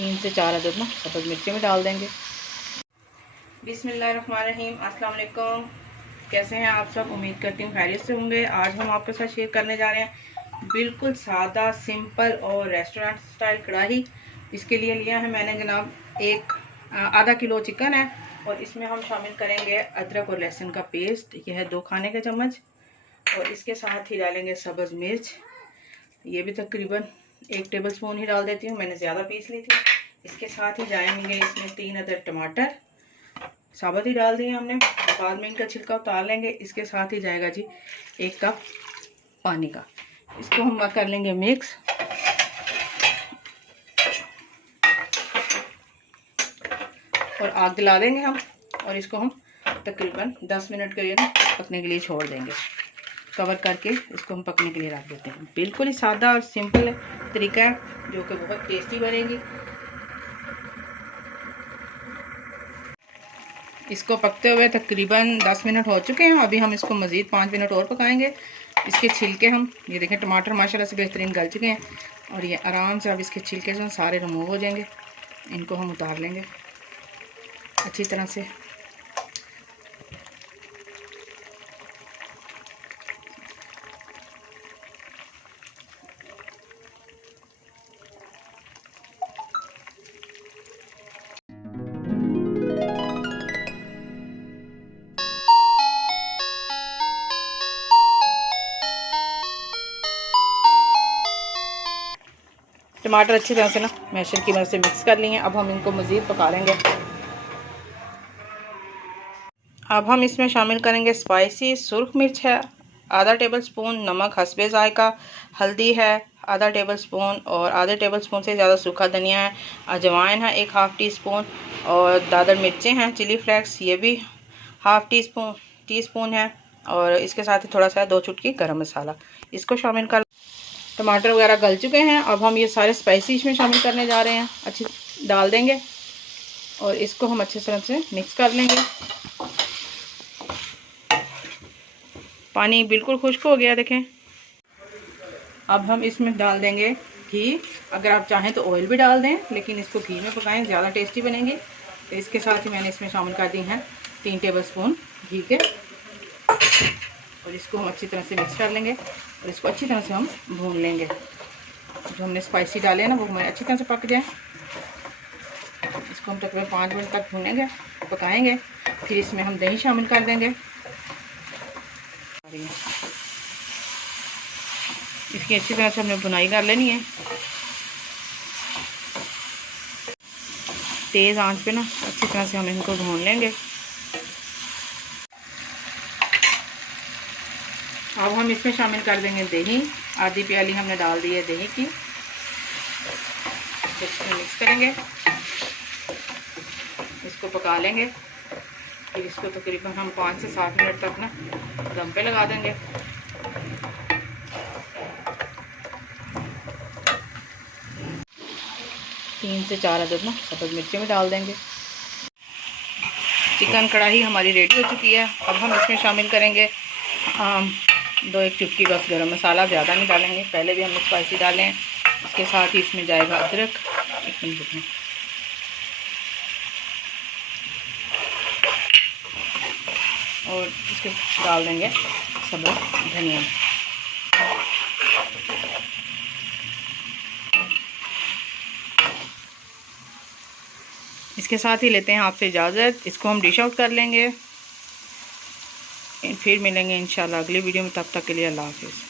3 से 4 अदद ना सब्ज़ मिर्ची में डाल देंगे। बिस्मिल्लाहिर्रहमानिर्रहीम, अस्सलाम वालेकुम। कैसे हैं आप सब? उम्मीद करती हूँ खैरियत से होंगे। आज हम आपके साथ शेयर करने जा रहे हैं बिल्कुल सादा सिंपल और रेस्टोरेंट स्टाइल कढ़ाई। इसके लिए लिया है मैंने जनाब एक आधा किलो चिकन है और इसमें हम शामिल करेंगे अदरक और लहसुन का पेस्ट। यह है 2 खाने के चम्मच और इसके साथ ही डालेंगे सब्ज़ मिर्च। ये भी तकरीबन 1 टेबल स्पून ही डाल देती हूँ, मैंने ज़्यादा पीस ली थी। इसके साथ ही जाएंगे इसमें 3 अदद टमाटर साबुत ही डाल दिए हमने, बाद में इनका छिलका उतार लेंगे। इसके साथ ही जाएगा जी 1 कप पानी का। इसको हम कर लेंगे मिक्स। और आग जला देंगे हम और इसको हम तकरीबन 10 मिनट के लिए ना पकने के लिए छोड़ देंगे। कवर करके इसको हम पकने के लिए रख देते हैं। बिल्कुल ही सादा और सिंपल तरीका है जो कि बहुत टेस्टी बनेगी। इसको पकते हुए तकरीबन 10 मिनट हो चुके हैं। अभी हम इसको मज़ीद 5 मिनट और पकाएंगे। इसके छिलके हम ये देखें, टमाटर माशाल्लाह से बेहतरीन गल चुके हैं और ये आराम से अब इसके छिलके जो सारे रिमूव हो जाएंगे। इनको हम उतार लेंगे अच्छी तरह से। टमाटर अच्छी तरह से ना मैशर की मदद से मिक्स कर लिए हैं। अब हम इनको मज़ीद पका लेंगे। अब हम इसमें शामिल करेंगे स्पाइसी सुर्ख मिर्च है आधा टेबल स्पून, नमक हस्बे ज़ायका, हल्दी है आधा टेबल स्पून और आधे टेबल स्पून से ज़्यादा सूखा धनिया है, अजवाइन है 1 हाफ़ टी स्पून और दादर मिर्चें हैं चिली फ्लेक्स, ये भी हाफ़ टी स्पून है और इसके साथ ही थोड़ा सा 2 चुटकी गरम मसाला। इसको शामिल कर। टमाटर वगैरह गल चुके हैं। अब हम ये सारे स्पाइसी इसमें शामिल करने जा रहे हैं, अच्छी डाल देंगे और इसको हम अच्छे तरह से मिक्स कर लेंगे। पानी बिल्कुल खुश्क हो गया देखें। अब हम इसमें डाल देंगे घी। अगर आप चाहें तो ऑयल भी डाल दें, लेकिन इसको घी में पकाएं, ज़्यादा टेस्टी बनेंगे। तो इसके साथ ही मैंने इसमें शामिल कर दी हैं 3 टेबल स्पून घी के और इसको हम अच्छी तरह से मिक्स कर लेंगे और इसको अच्छी तरह से हम भून लेंगे। जो हमने स्पाइसी डाले हैं ना वो हमारे अच्छी तरह से पक जाए। इसको हम तकरीबन 5 मिनट तक भूनेंगे, पकाएंगे। फिर इसमें हम दही शामिल कर देंगे। इसकी अच्छी तरह से हमने बुनाई कर लेनी है। तेज़ आंच पे ना अच्छी तरह से हम इनको भून लेंगे। अब हम इसमें शामिल कर देंगे दही। आधी प्याली हमने डाल दी है दही की। इसको मिक्स करेंगे, इसको पका लेंगे। फिर इसको तकरीबन हम 5 से 7 मिनट तक ना दम पे लगा देंगे। तीन से 4 अदद ना सब्ज़ मिर्ची में डाल देंगे। चिकन कढ़ाई हमारी रेडी हो चुकी है। अब हम इसमें शामिल करेंगे 2-1 चुटकी बस गरम मसाला, ज़्यादा नहीं डालेंगे। पहले भी हमने स्पाइसी डाले हैं। इसके साथ ही इसमें जाएगा अदरक, और इसके डाल देंगे सब्ज़ धनिया। इसके साथ ही लेते हैं आपसे इजाज़त। इसको हम डिश आउट कर लेंगे। फिर मिलेंगे इंशाल्लाह अगली वीडियो में। तब तक के लिए अल्लाह हाफ़िज़।